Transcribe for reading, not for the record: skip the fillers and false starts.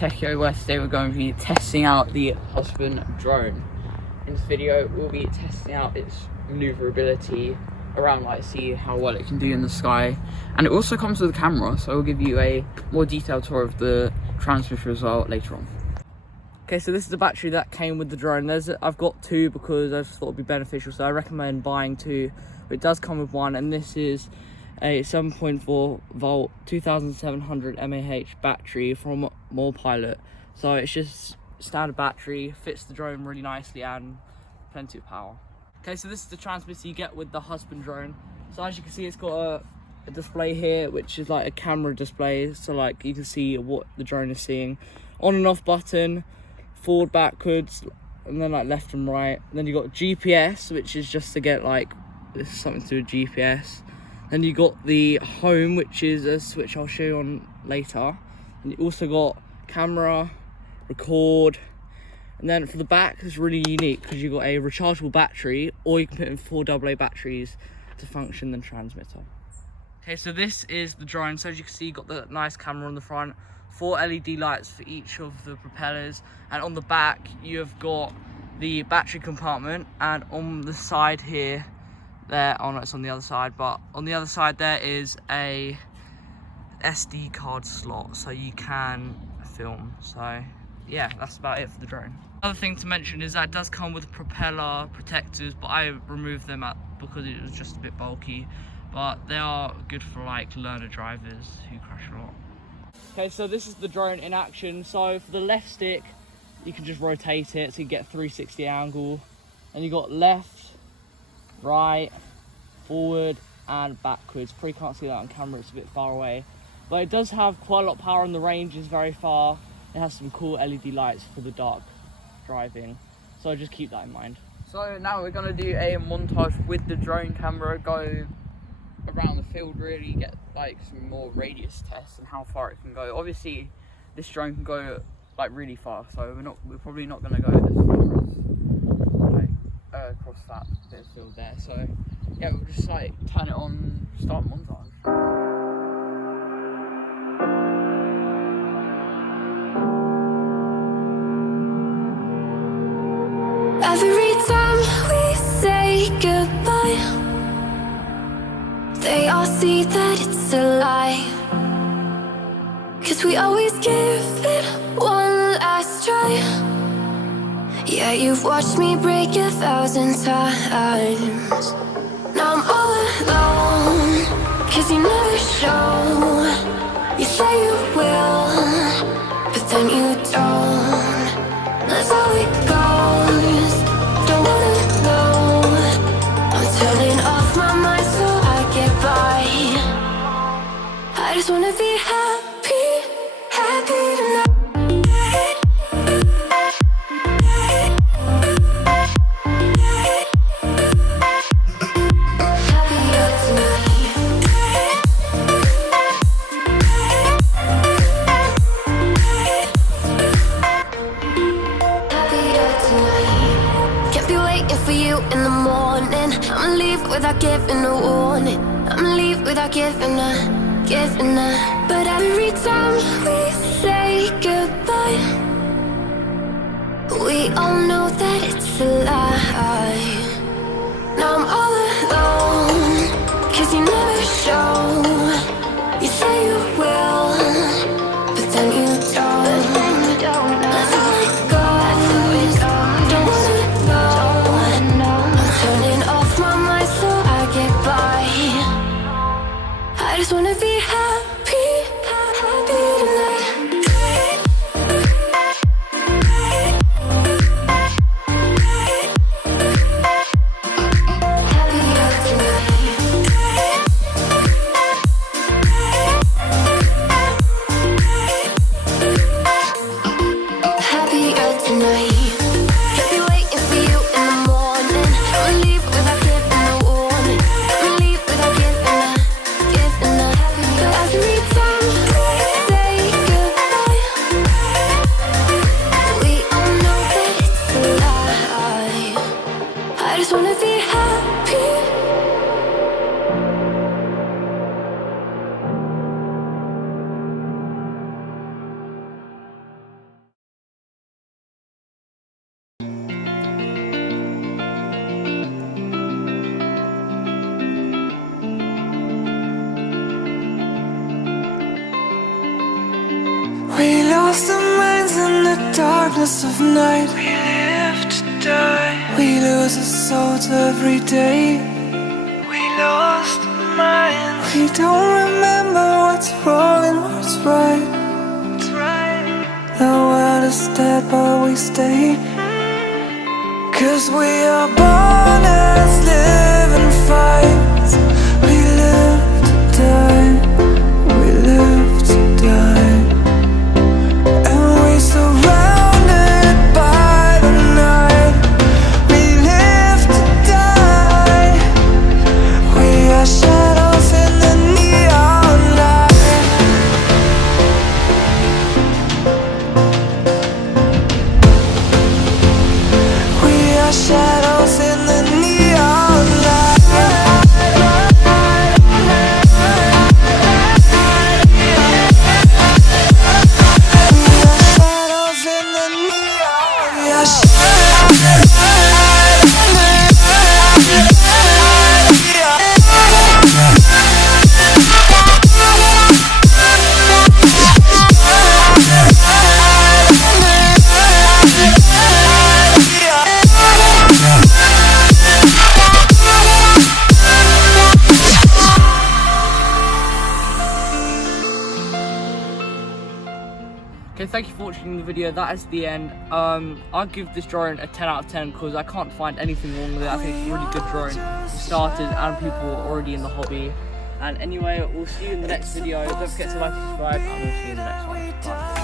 Techio, where today we're going to be testing out the Husban drone. In this video we'll be testing out its maneuverability around, like see how well it can do in the sky, and it also comes with a camera, so we'll give you a more detailed tour of the transmitter as well later on. Okay, so this is the battery that came with the drone. I've got two because I just thought it'd be beneficial, so I recommend buying two. But it does come with one, and this is a 7.4 volt 2700 mAh battery from Pilot. So it's just standard battery, fits the drone really nicely and plenty of power. Okay, so this is the transmitter you get with the Husban drone. So as you can see, it's got a display here, which is like a camera display, so like you can see what the drone is seeing. On and off button, forward, backwards, and then like left and right. And then you got GPS, which is just to get like, this is something to do with GPS. Then you got the home, which is a switch I'll show you on later. And you also got camera, record, and then for the back it's really unique because you've got a rechargeable battery, or you can put in 4 AA batteries to function the transmitter. Okay, so this is the drone. So as you can see, you got the nice camera on the front, 4 LED lights for each of the propellers, and on the back you have got the battery compartment, and on the side here, oh no, it's on the other side, but on the other side there is a SD card slot, so you can film. So yeah, that's about it for the drone. Another thing to mention is that it does come with propeller protectors, but I removed them because it was just a bit bulky, but they are good for like learner drivers who crash a lot. Okay, so this is the drone in action. So for the left stick, you can just rotate it so you get a 360 angle, and you got left, right, forward and backwards. Probably can't see that on camera, it's a bit far away, but it does have quite a lot of power and the range is very far. It has some cool LED lights for the dark driving, so just keep that in mind. So now we're going to do a montage with the drone camera, go around the field, really get like some more radius tests and how far it can go. Obviously this drone can go like really far, so we're probably not going to go as far as like across that bit of field there. So yeah, we'll just like turn it on, start montage. Every time we say goodbye, they all see that it's a lie. 'Cause we always give it one last try. Yeah, you've watched me break 1,000 times. Now I'm all alone, 'cause you never show. You say you will, but then you don't. That's how it goes. Don't wanna know. I'm turning off my mind so I get by. I just wanna be happy, happy tonight. In the morning, I'ma leave without giving a warning. I'ma leave without giving a. But every time we say goodbye, we all know that it's a lie. Now I'm all alone, 'cause you never show. You say you will, but then you don't. That's how it goes. Don't wanna know. Turning off my mind so I get by. I just wanna be happy, happy tonight. lost our minds in the darkness of night. We live to die. We lose our souls every day. We lost our minds. We don't remember what's wrong and what's right. The world is dead but we stay. 'Cause we are born as living fights. We live to die. We live to die. And we surrounded by the night. We live to die. We are shadows in the neon light. We are shadows in the neon light. Okay, thank you for watching the video. That is the end. I'll give this drone a 10 out of 10 because I can't find anything wrong with it. I think it's a really good drone. Started and people are already in the hobby. And anyway, we'll see you in the next video. Don't forget to like and subscribe, and we'll see you in the next one. Bye.